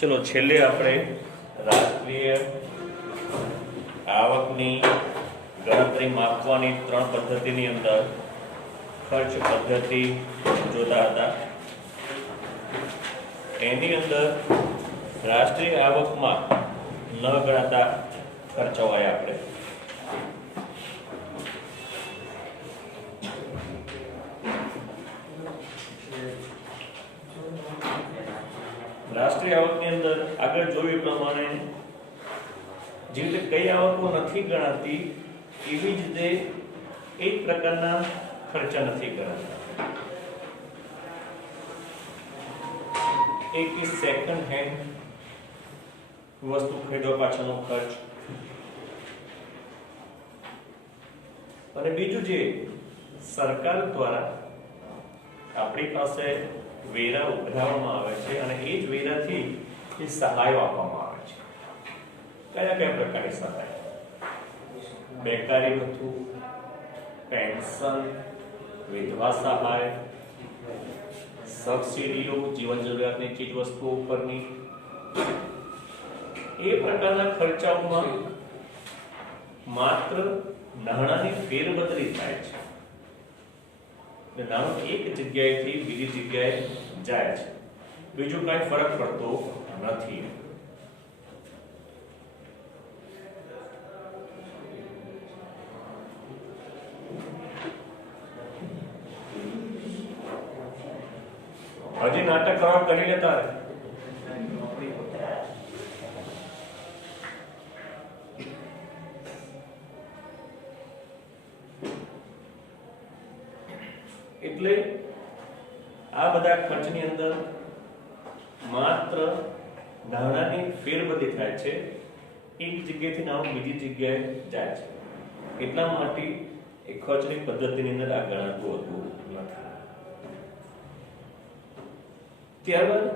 चलो छेल्ले આપણે રાષ્ટ્રીય આવકની ગણતરી માપવાની ત્રણ પદ્ધતિની અંદર ખર્ચ પદ્ધતિ જોતા હતા। એની અંદર રાષ્ટ્રીય આવકમાં ન ગણાતા ખર્ચાઓ આપણે राष्ट्रीय आवक अंदर आगे जोई प्रमाणे जे रीते कई आवको नहीं गणाती एवी ज रीते एक प्रकारना खर्चा नहीं गणाता। एक सेकंड हेन्ड वस्तु खरीदवा पाछळनो खर्च अने बीजू जे सरकार द्वारा आपणी पासे वेरा उघरावવામાં આવે છે અને એ જ વેરાથી એ સહાય આપવામાં આવે છે। કયા કયા પ્રકારની સહાય? બેકારી ભથ્થું, પેન્શન, વિધવા સહાય, સબસિડીઓ જીવન જરૂરિયાતની ચીજ વસ્તુઓ ઉપરની એ પ્રકારના ખર્ચાઓમાં માત્ર નાણાંની ફેરબદલી થાય છે। नाणुं एक जग्याएथी बीजी जग्याए जाय छे, बीजो काई फरक पड़तो नथी। हजी नाटक करवा करी लेता है એટલે આ બધા ખર્ચની અંદર માત્ર નાણાંની ફેરબદલી થાય છે, એક જગ્યાએથી નાણું બીજી જગ્યાએ જાય છે, એટલા માટે એ ખર્ચની પદ્ધતિની અંદર આ ગણાતું હોતું નથી। ત્યારબાદ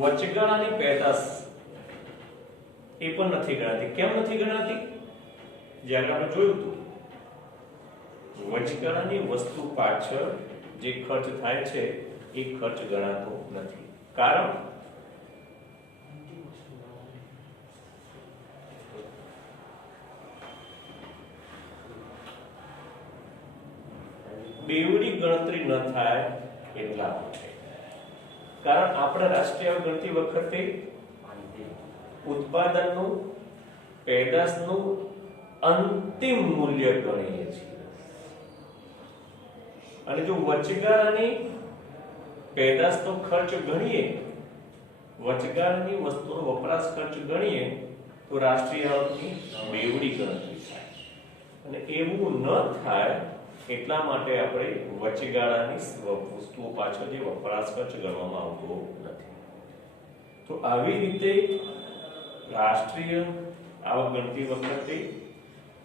વચગાળાની પેદાશ એ પણ નથી ગણાતી। કેમ નથી ગણાતી? જ્યારે આપણે જોયું હતું વચગાળાની વસ્તુ પાછળ જે ખર્ચ થાય છે એ ખર્ચ ગણાતો નથી। કારણ બેવડી ગણતરી ન થાય એટલા માટે। કારણ આપણે રાષ્ટ્રીય ગણતરી વખતે ઉત્પાદનનું પેદાશનું અંતિમ મૂલ્ય ગણીએ છીએ અને જો વચગાળાની પેદાશનો ખર્ચ ગણીએ, વચગાળાની વસ્તુનો વપરાશ ખર્ચ ગણીએ તો રાષ્ટ્રીય આવકની બેવડી ગણતરી થાય અને એવું ન થાય એટલા માટે આપણે વચગાળાની વસ્તુઓ પાછળ જે વપરાશ ખર્ચ ગણવામાં આવતો નથી। તો આવી રીતે રાષ્ટ્રીય આવક ગણતરી વખતે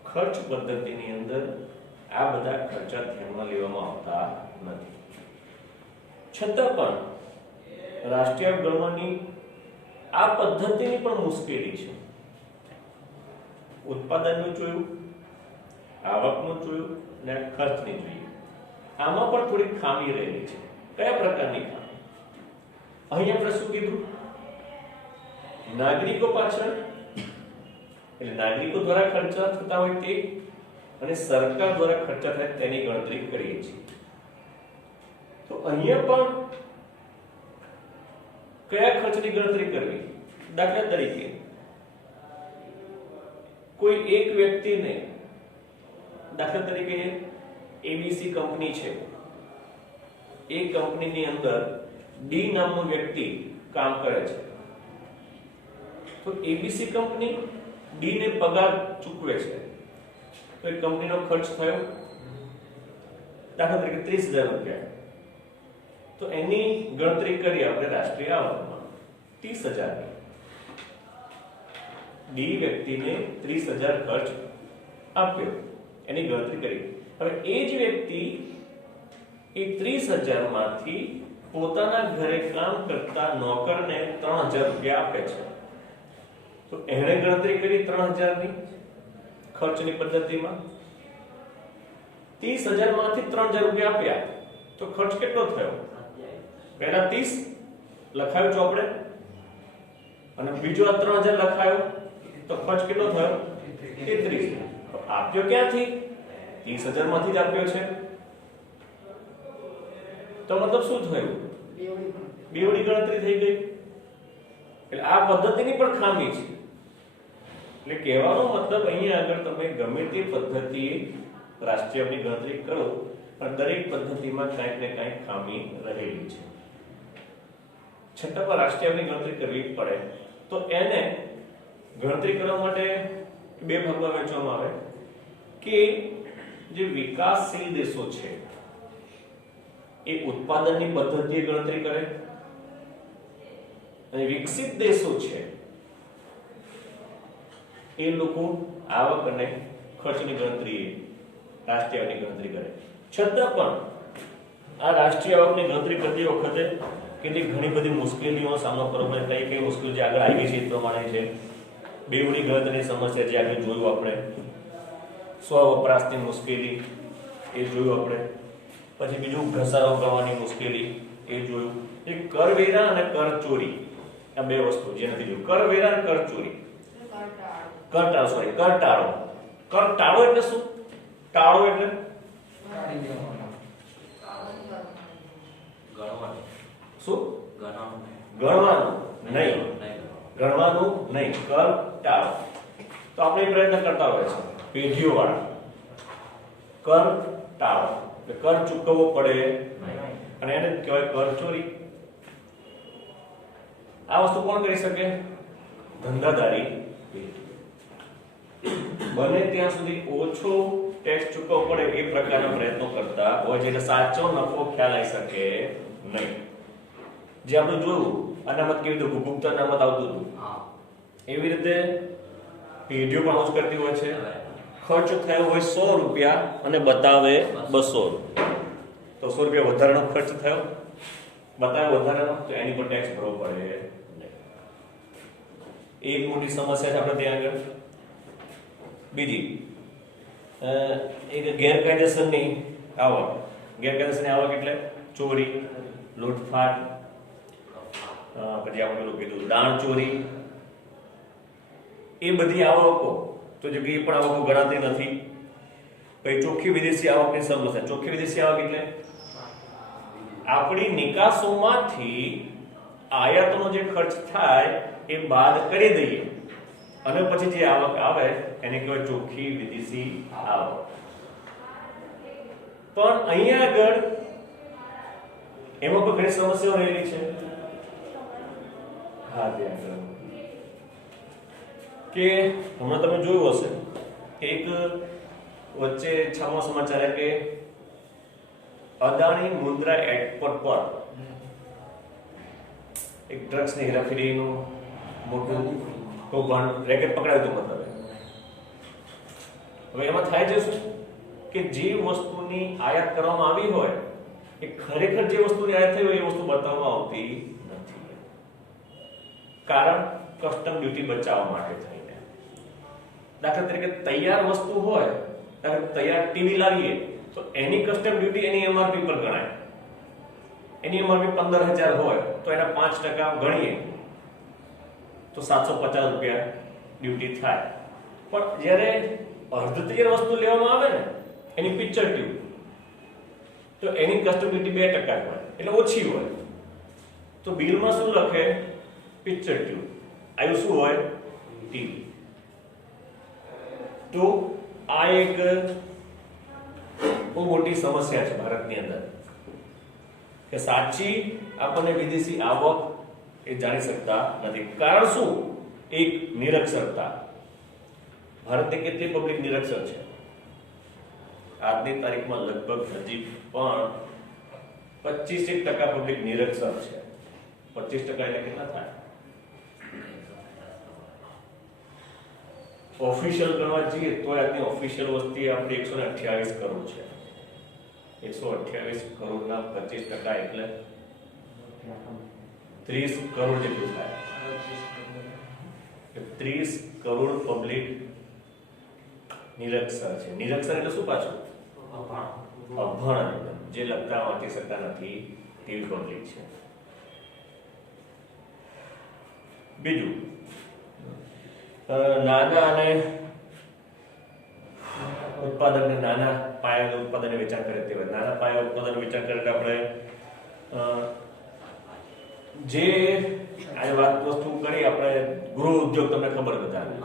ખર્ચ પદ્ધતિની અંદર આ બધા ખર્ચા ધ્યાનમાં લેવામાં આવતા નથી। છતાં પણ રાષ્ટ્રીય ગણવાની આ પદ્ધતિની પણ મુશ્કેલી છે। ઉત્પાદનનું જોયું, આવકનું જોયું અને ખર્ચની જોઈએ, આમાં પણ થોડી ખામી રહેલી છે। કયા પ્રકારની ખામી? અહીં આપણે શું કીધું? નાગરિકો પાછળ એટલે નાગરિકો દ્વારા ખર્ચા થતા હોય તે અને સરકાર દ્વારા ખર્ચા થાય તેની ગણતરી કરીએ છીએ। તો અહીંયા પણ કયા ખર્ચની ગણતરી કરવી? દાખલા તરીકે કોઈ એક વ્યક્તિને, દાખલા તરીકે એબીસી કંપની છે, એ કંપનીની અંદર ડી નામનો વ્યક્તિ કામ કરે છે, તો એબીસી કંપની ડી ને પગાર ચૂકવે છે તો એ કંપનીનો ખર્ચ થયો દાખલા તરીકે 30,000 રૂપિયા। તો એની ગણતરી કરી આપણે રાષ્ટ્રીય આવકમાં 30,000 ડી વ્યક્તિને 30,000 ખર્ચ આપ્યો, એની ગણતરી કરી। હવે એ જ વ્યક્તિ એ 30,000 માંથી પોતાના ઘરે કામ કરતા નોકરને 3,000 રૂપિયા આપે છે, તો એણે ગણતરી કરી 3,000 ની ખર્ચની પદ્ધતિમાં। 30,000 માંથી 3,000 રૂપિયા આપ્યા તો ખર્ચ કેટલો થયો? પહેલા 30 લખાવ્યું ચોપડે અને બીજો આ 3000 લખાયો તો ખર્ચ કેટલો થયો 33. આપ્યો ક્યાંથી? 30000 માંથી જ આપ્યો છે. તો મતલબ શું થયું? બેવડી ગણતરી થઈ ગઈ. એટલે આ પદ્ધતિની પણ ખામી છે. એટલે કહેવાનો મતલબ અહીંયા આગળ તમે ગમે તે પદ્ધતિએ રાષ્ટ્રીય આવકની ગણતરી કરો પણ દરેક પદ્ધતિમાં કંઈક ને કંઈક ખામી રહેલી છે. છતાં પણ રાષ્ટ્રીય આવકની ગણતરી કરવી પડે તો એને ગણતરી કરવા માટે બે ભાગમાં વહેંચવામાં આવે કે જે વિકાસશીલ દેશો છે એ ઉત્પાદનની પદ્ધતિએ ગણતરી કરે અને વિકસિત દેશો છે એ લોકો આવક અને ખર્ચની ગણતરીએ રાષ્ટ્રીય આવકની ગણતરી કરે. છતાં પણ આ રાષ્ટ્રીય આવકની ગણતરી કરતી વખતે કેટલી ઘણી બધી મુશ્કેલીઓનો સામનો કરવો પડે. કઈ મુશ્કેલીઓ જે આગળ આવી છે એ પ્રમાણે છે. બેવડી ગણતરીની સમસ્યા જે આગળ જોયું આપણે, સ્વ વપરાશની મુશ્કેલી એ જોયું આપણે, પછી બીજું ઘસારો કરવાની મુશ્કેલી એ જોયું. એક કરવેરા અને કર ચોરી આ બે વસ્તુ જે નથી જોયું. કરવેરા અને કર ચોરી, કરટાળો. કરટાળો એટલે શું? ટાળો એટલે શું? ગણવાનું નહીં. ગણવાનું નહીં, કર ટાળો. તો આપણે પ્રયત્ન કરતા હોય છે પેઢીઓ વાળા કર ટાળો એટલે કર ચૂકવવો પડે અને એને કહેવાય કર ચોરી. આ વસ્તુ કોણ કરી શકે? ધંધાદારી. બને ત્યાં સુધી ઓછો ટેક્સ ચૂકવવો પડે એ પ્રકારના પ્રયત્નો કરતા હોય છે એટલે સાચો નફો ખ્યાલ આવી શકે નહીં. જે આપણે જોયું અનામત કેવી રીતે ભૂગુપ્ત અનામત આવતું હતું એવી રીતે પેઢીઓ પણ જ કરતી હોય છે. ખર્ચ થયો હોય 100 રૂપિયા અને બતાવે 200 તો 100 રૂપિયા વધારાનો ખર્ચ થયો, બતાવે વધારાનો તો એની પર ટેક્સ ભરવો પડે નહીં. એક મોટી સમસ્યા છે આપણે ત્યાં આગળ. બીજી એક ગેરકાયદેસરની આવક. ગેરકાયદેસરની આવક એટલે ચોરી, લૂંટફાટ, પછી આપણે પેલું કીધું દાણ ચોરી, એ બધી આવકો તો જો કે એ પણ આવકો ગણાતી નથી. પછી ચોખ્ખી વિદેશી આવકની સમસ્યા. ચોખ્ખી વિદેશી આવક એટલે આપણી નિકાસોમાંથી આયાતનો જે ખર્ચ થાય એ બાદ કરી દઈએ અને પછી જે આવક આવે એને કહેવાય ચોખ્ખી વિદેશી આવક. પણ અહીંયા આગળ એમાં પણ ઘણી સમસ્યાઓ રહેલી છે. હા, ધ્યાન કે હમણાં તમે જોયું હશે એક વચ્ચે છાપા સમાચાર કે અદાણી મુન્દ્રા એરપોર્ટ પર એક ડ્રગ્સની હેરાફેરીનું મોટું કૌભાંડ રેકેટ પકડાયું હતું. મતલબ હવે એમાં થાય છે શું કે જે વસ્તુની આયાત કરવામાં આવી હોય એ ખરેખર જે વસ્તુની આયાત થઈ હોય એ વસ્તુ બતાવવામાં આવતી નથી. કારણ કસ્ટમ ડ્યુટી બચાવવા માટે થઈને. દાખલા તરીકે તૈયાર વસ્તુ હોય, તૈયાર ટીવી લાવીએ તો એની કસ્ટમ ડ્યુટી એની એમઆરપી પર ગણાય. એની એમઆરપી 15000 હોય તો એના 5% ગણીએ તો 750 રૂપિયા ડ્યુટી થાય. પણ જ્યારે અર્ધ તૈયાર વસ્તુ લેવામાં આવે ને એની પિક્ચર ટ્યુબ તો એની કસ્ટમ ડ્યુટી 2% હોય એટલે ઓછી હોય. તો બિલમાં શું લખે? Picture tube. આયુ શું હોય? ટીવી. તો આ એક બહુ મોટી સમસ્યા છે ભારતની અંદર કે સાચી આપણને વિદેશી આવક એ જાણી શકતા નથી. કારણ શું? એક નિરક્ષરતા. ભારતની કેટલી પબ્લિક નિરક્ષર છે? આજની તારીખમાં લગભગ હજી પણ 25% પબ્લિક નિરક્ષર છે. 25% એટલે કેટલા થાય? ઓફિશિયલ ગણવા જઈએ તો આજની ઓફિશિયલ વસ્તી આપણી 128 કરોડ છે. 128 કરોડના 25% એટલે 30 કરોડ જેટલું થાય. 30 કરોડ પબ્લિક નિરક્ષર છે. નિરક્ષર એટલે શું પાછું? અભણ. જે લખતા વાંચી શકતા નથી તેવી પબ્લિક છે. બીજું નાના અને ઉત્પાદન નાના પાયાનું ઉત્પાદન વેચાણ કરે તે નાના પાયા ઉત્પાદન વેચાણ કરે એટલે આપણે જે આ વાત વસ્તુ કરી આપણે ગૃહ ઉદ્યોગ તમને ખબર બધાને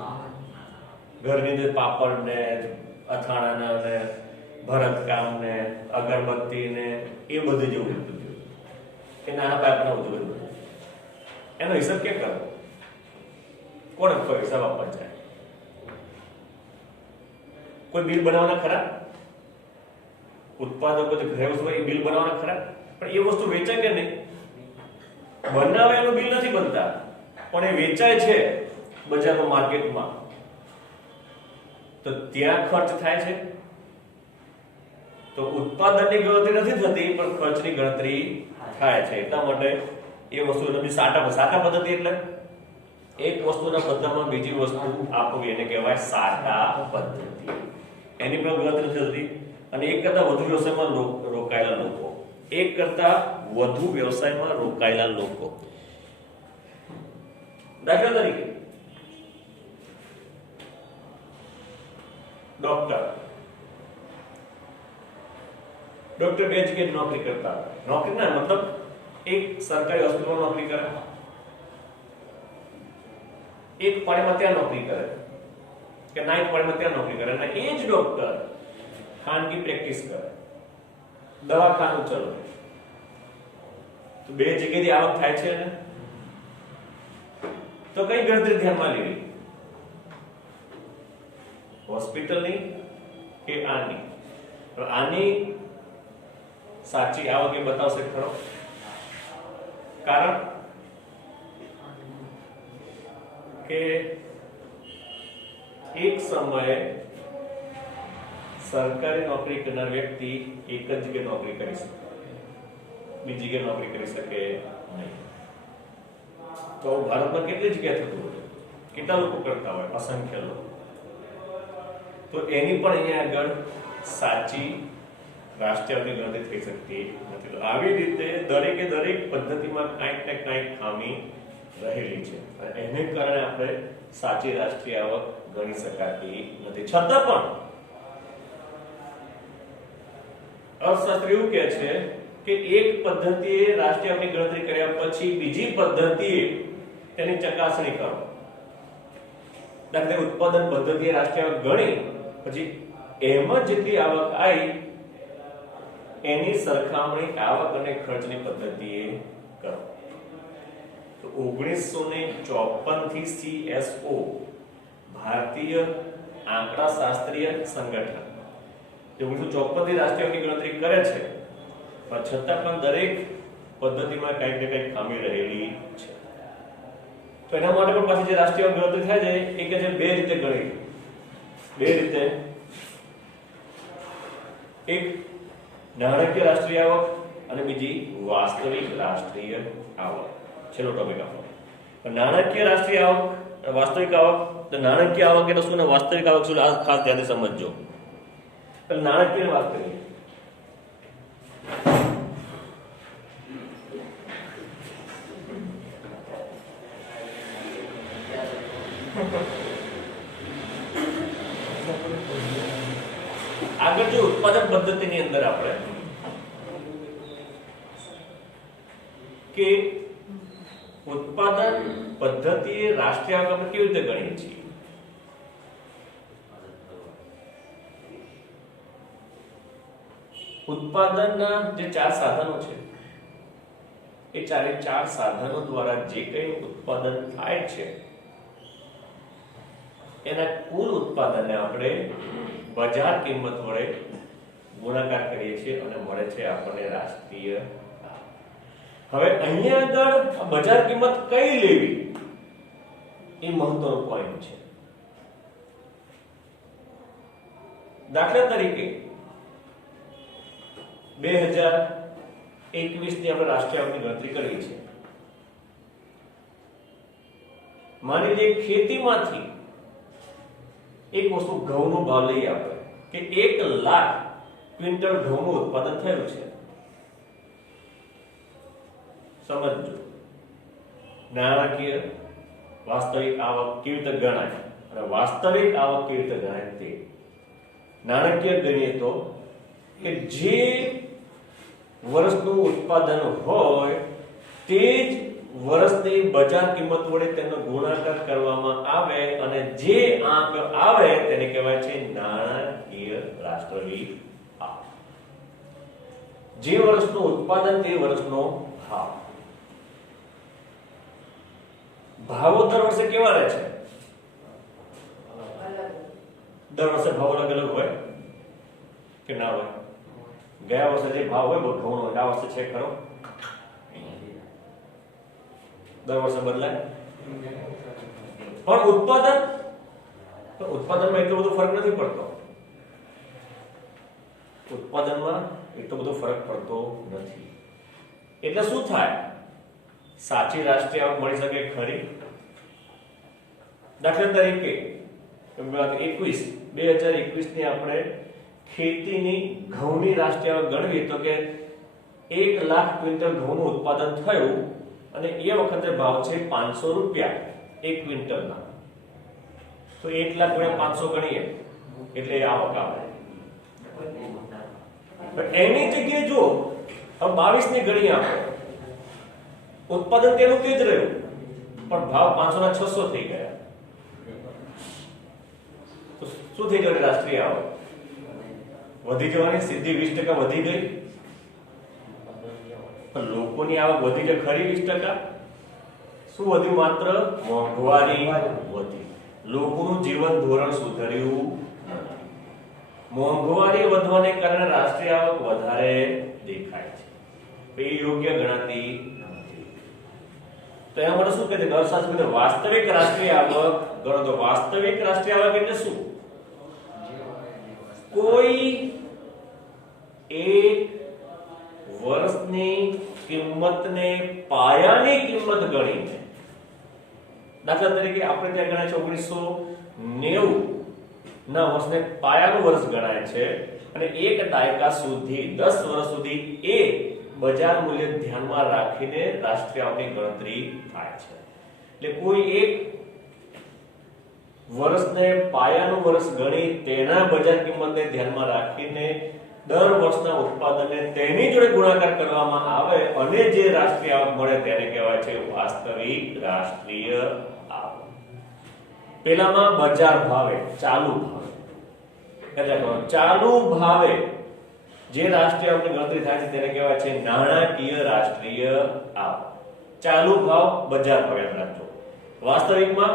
ઘરની અંદર પાપડ ને અથાણા ને ભરતકામ ને અગરબત્તી ને એ બધું જેવું એ નાના પાયા પર ઉદ્યોગ એનો હિસાબ કે કરો કોણ કોઈ હિસાબ આપવા જાય કોઈ બિલ બનાવવાના ખરા ઉત્પાદકો જે ઘરે વસ્તુ હોય એ બિલ બનાવવાના ખરા પણ એ વસ્તુ વેચાય કે નહીં બનાવે એનું બિલ નથી બનતા પણ એ વેચાય છે બજારમાં માર્કેટમાં તો ત્યાં ખર્ચ થાય છે તો ઉત્પાદનની ગણતરી નથી થતી પણ ખર્ચની ગણતરી થાય છે એટલા માટે એ વસ્તુ સાટા પદ્ધતિ એટલે એક વસ્તુના બદલામાં બીજી વસ્તુ આપવી એને કહેવાય સાટા પદ્ધતિ એની પણ ગણતરી નથી થતી અને એક કરતા વધુ વ્યવસાયમાં રોકાયેલા લોકો દાખલા તરીકે ડોક્ટર બે જગ્યાએ નોકરી કરતા નોકરી ના મતલબ એક સરકારી હોસ્પિટલમાં નોકરી કરે એક પાણીમાં ત્યાં નોકરી કરે કે નાઇટ પાણીમાં ત્યાં નોકરી કરે અને એ જ ડોક્ટર ખાનગી પ્રેક્ટિસ કરે દવાખાનું ચલાવે તો બે જગ્યાએથી આવક થાય છે ને તો કઈ ગણતરી ધ્યાનમાં લેવી હોસ્પિટલની કે આની સાચી આવક એ બતાવશે ખરો કારણ કે એક સમયે સરકારી નોકરી કરનાર વ્યક્તિ એક જ જગ્યાએ નોકરી કરી શકે બીજી જગ્યાએ નોકરી કરી શકે નહીં તો ભારતમાં કેટલી જગ્યાએ થતું હોય કેટલા લોકો કરતા હોય અસંખ્ય લોકો તો એની પણ અહીંયા આગળ સાચી રાષ્ટ્રીય ગણતરી થઈ શકતી નથી તો આવી રીતે દરેક પદ્ધતિમાં કંઈક ને કંઈક ખામી રહેલી છે અને એને કારણે આપણે સાચી રાષ્ટ્રીય આવક ગણી શકાતી નથી છતાં પણ અર્થશાસ્ત્રી એવું કહે છે કે એક પદ્ધતિએ રાષ્ટ્રીય આવકની ગણતરી કર્યા પછી બીજી પદ્ધતિએ તેની ચકાસણી કરો દાખલા ઉત્પાદન પદ્ધતિએ રાષ્ટ્રીય આવક ગણી પછી એમાં જેટલી આવક આવી એની સરખામણી આવક અને ખર્ચની પદ્ધતિએ કરો તો 1954 થી CSO ભારતીય આંકડાશાસ્ત્રીય સંગઠન 1954 થી રાષ્ટ્રીય ગણતરી કરે છે પણ છતાં પણ દરેક પદ્ધતિમાં કંઈક ને કંઈક ખામી રહેલી છે તો એના માટે પણ પાછી જે રાષ્ટ્રીય ગણતરી થાય છે એ કે છે બે રીતે ગણી બે રીતે એક નાણાકીય રાષ્ટ્રીય આવક અને બીજી વાસ્તવિક રાષ્ટ્રીય આવક છેલ્લો ટોપિક આપણો નાણાકીય રાષ્ટ્રીય આવક વાસ્તવિક આવક તો નાણાકીય આવક એટલે શું ને વાસ્તવિક આવક શું આ ખાસ ધ્યાનથી સમજજો એટલે નાણાકીય વાસ્તવિક આગળ જો ઉત્પાદન પદ્ધતિની અંદર આપણે કે ઉત્પાદન પદ્ધતિએ રાષ્ટ્રીય આવક આપણે કેવી રીતે ગણીએ છીએ ઉત્પાદનના જે ચાર સાધનો છે એ ચાર સાધનો દ્વારા જે કંઈ ઉત્પાદન થાય છે એના કુલ ઉત્પાદનને આપણે બજાર કિંમત વડે ગુણાકાર કરીએ છીએ અને મળે છે આપણને રાષ્ટ્રીય હવે અહીંયા આગળ બજાર કિંમત કઈ લેવી એ મહત્વનો પોઈન્ટ છે દાખલા તરીકે 2021 ની આપણે રાષ્ટ્રીય આવકની ગણતરી કરી છે માની લઈએ ખેતીમાંથી એક વસ્તુ ઘઉંનો ભાવ લઈ આપણે કે 1 લાખ ક્વિન્ટલ ઘઉંનું ઉત્પાદન થયું છે સમજો નાણાકીય વાસ્તવિક આવક કેવી રીતે ગણાય અને વાસ્તવિક આવક કેવી રીતે ગણાય તે નાણાકીય ગણીએ તો કે જે વર્ષનું ઉત્પાદન હોય તે જ વર્ષની બજાર કિંમત વડે તેનો ગુણાકાર કરવામાં આવે અને જે આંક આવે તેને કહેવાય છે નાણાકીય રાષ્ટ્રીય આવક. જે વર્ષનું ઉત્પાદન તે વર્ષનો ભાવ. ભાવો દર વર્ષે કેવા રહે છે? દર વર્ષે ભાવ અલગ અલગ હોય કે ના હોય? ગયા વર્ષે જે ભાવ હોય ઘઉંનો આ વર્ષે છે ખરો? દર વર્ષે બદલાય. પણ ઉત્પાદનમાં એટલો બધો ફરક નથી પડતો. ઉત્પાદનમાં એટલો બધો ફરક પડતો નથી. એટલે શું થાય? સાચી રાષ્ટ્રીય આવક મળી શકે ખરી? દાખલા તરીકે 2021 ની આપણે ખેતીની ઘઉંની રાષ્ટ્રીય આવક ગણવી તો કે 1 લાખ ક્વિન્ટલ ઘઉંનું ઉત્પાદન થયું અને એ વખતે ભાવ છે 500 રૂપિયા એક ક્વિન્ટલના. તો 1 લાખ ગુણ્યા 500 ગણીએ એટલે આવક આવે. એની જગ્યાએ જો હવે 22 ની ગણી આપણે ઉત્પાદન તેનું તે જ રહ્યું પણ ભાવ 500 ના 600 થઈ ગયા. તો શું થઈ ગયું? રાષ્ટ્રીય આવક વધી જવાની સીધી 20% વધી ગઈ. પણ લોકોની આવક વધી કે ખરી 20%? શું વધ્યું? માત્ર મોંઘવારી વધી. લોકોનું જીવન ધોરણ સુધર્યું નથી. મોંઘવારી વધવાને કારણે રાષ્ટ્રીય આવક વધારે દેખાય છે. એ યોગ્ય ગણાતી નથી. તો એના માટે શું કહે છે અર્થશાસ્ત્રમાં? વાસ્તવિક રાષ્ટ્રીય આવક ગણો. તો વાસ્તવિક રાષ્ટ્રીય આવક એટલે શું? કોઈ એક વર્ષની કિંમતને પાયાની કિંમત ગણીને, દાખલા તરીકે આપણે ત્યાં ગણાય છે 1990 ના વર્ષને પાયાનું વર્ષ ગણાય છે અને એક દાયકા સુધી 10 વર્ષ સુધી એ બજાર મૂલ્ય ધ્યાનમાં રાખીને રાષ્ટ્રીય આવકની ગણતરી થાય છે. એટલે કોઈ એક વર્ષને પાયાનું વર્ષ ગણી તેના બજાર કિંમતને ધ્યાનમાં રાખીને દર વર્ષના ઉત્પાદનને તેની જોડે ગુણાકાર કરવામાં આવે અને જે રાષ્ટ્રીય આવક મળે તેને કહેવાય છે વાસ્તવિક રાષ્ટ્રીય આવક. પેલામાં બજાર ભાવે, ચાલુ ભાવે, એટલે ચાલુ ભાવે જે રાષ્ટ્રીય આવકની ગણતરી થાય છે તેને કહેવાય છે નાણાકીય રાષ્ટ્રીય આવક. ચાલુ ભાવ બજાર ભાવ યાદ રાખજો. વાસ્તવિકમાં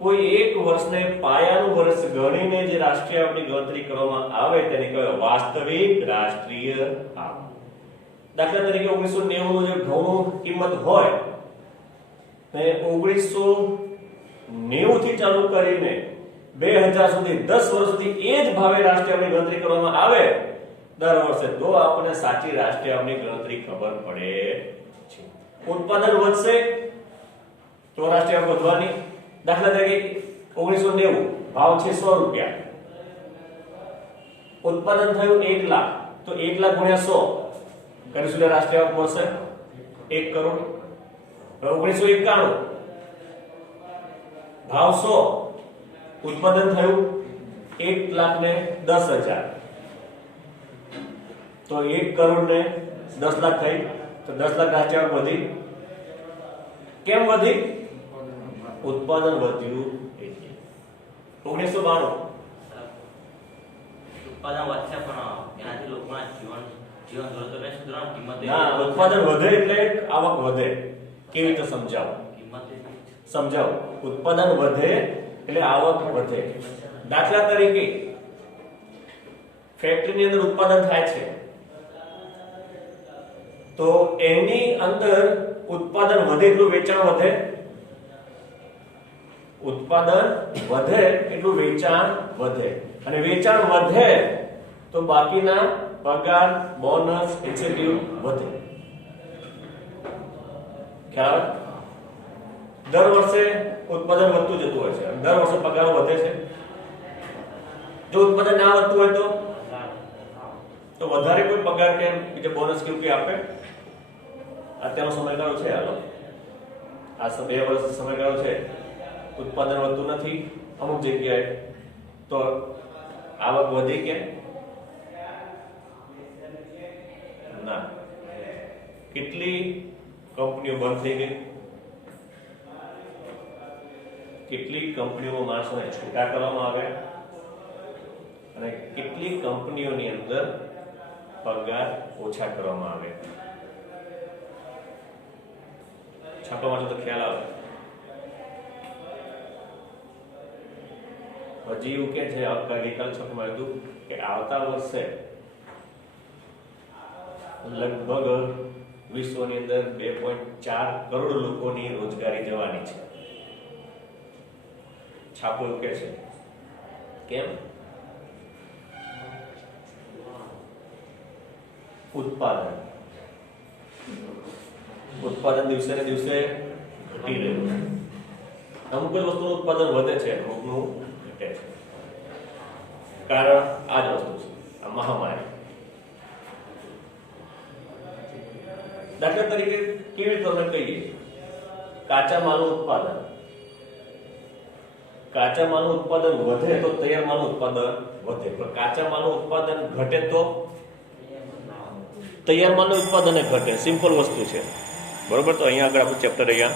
કોઈ એક વર્ષને પાયાનું વર્ષ ગણીને જે રાષ્ટ્રીય આવકની ગણતરી કરવામાં આવે તેને કહેવાય વાસ્તવિક રાષ્ટ્રીય આવક. દાખલા તરીકે 1990 નો જે ઘઉંની કિંમત હોય તે 1990 થી ચાલુ કરીને 2000 સુધી 10 વર્ષ સુધી એ જ ભાવે રાષ્ટ્રીય આવકની ગણતરી કરવામાં આવે દર વર્ષે, તો આપણને સાચી રાષ્ટ્રીય આવકની ગણતરી ખબર પડે છે. ઉત્પાદન વધશે તો રાષ્ટ્રીય આવક વધવાની. દાખલા તરીકે 1990 ભાવ છે 100 રૂપિયા, ઉત્પાદન થયું 1 લાખ, તો 1 લાખ ગુણ્યા 100 કરીશું રાષ્ટ્રીય આવક મળશે 1 કરોડ. 1991 ભાવ 100, ઉત્પાદન થયું 1,10,000, તો 1 કરોડ ને 10 લાખ થઈ, તો 10 લાખ રાષ્ટ્રીય આવક વધી. કેમ વધી? ઉત્પાદન વધ્યું એટલે. 1992 ઉત્પાદન વધશે પણ એનાથી લોકોના જીવન ધોરણ સુધારવાની કિંમત. ના, ઉત્પાદન વધે એટલે આવક વધે. કેવી રીતે સમજાવો? સમજાવો. ઉત્પાદન વધે એટલે આવક વધે. દાખલા તરીકે ફેક્ટરીની અંદર ઉત્પાદન થાય છે તો એની અંદર ઉત્પાદન વધે એટલું વેચાણ વધે. ઉત્પાદન વધે એટલું વેચાણ વધે અને વેચાણ વધે તો બાકીના પગાર, બોનસ, ઇન્સેન્ટિવ વધે. ખ્યાલ? દર વર્ષે ઉત્પાદન વધતું જતું હોય છે, દર વર્ષે પગારો વધે છે. જો ઉત્પાદન ના વધતું હોય તો વધારે કોઈ પગાર કે બીજો બોનસ કેવું કે આપે? અત્યારનો સમયગાળો છે, હાલો આ 2 વર્ષ સમયગાળો છે ઉત્પાદન વધતું નથી અમુક જગ્યાએ, તો આવક વધી કે ના? કેટલી કંપનીઓ બંધ થઈ ગઈ, કેટલી કંપનીઓ માણસોને છૂટા કરવામાં આવ્યા, અને કેટલી કંપનીઓની અંદર પગાર ઓછા કરવામાં આવે? છાપા વાંચો તો ખ્યાલ આવે. હજી એવું કે છે, ગઈકાલે છાપામાં આવ્યું કે આવતા વર્ષે લગભગ વિશ્વની અંદર 2.4 કરોડ લોકોની રોજગારી જવાની છે. છાપો એવું કે છે. કેમ? ઉત્પાદન દિવસે ને દિવસે ઘટી રહ્યું છે. અમુક જ વસ્તુનું ઉત્પાદન વધે છે, અમુકનું ઘટે છે. કારણ આ જ વસ્તુ છે, આ મહામારી. દાખલા તરીકે કેવી રીતે તમે કહીએ, કાચા માલનું ઉત્પાદન વધે તો તૈયાર માલનું ઉત્પાદન વધે, પણ કાચા માલનું ઉત્પાદન ઘટે તો તૈયાર માલનું ઉત્પાદન ઘટે. સિમ્પલ વસ્તુ છે, બરોબર? તો અહીંયા આગળ આપણું ચેપ્ટર અહીંયા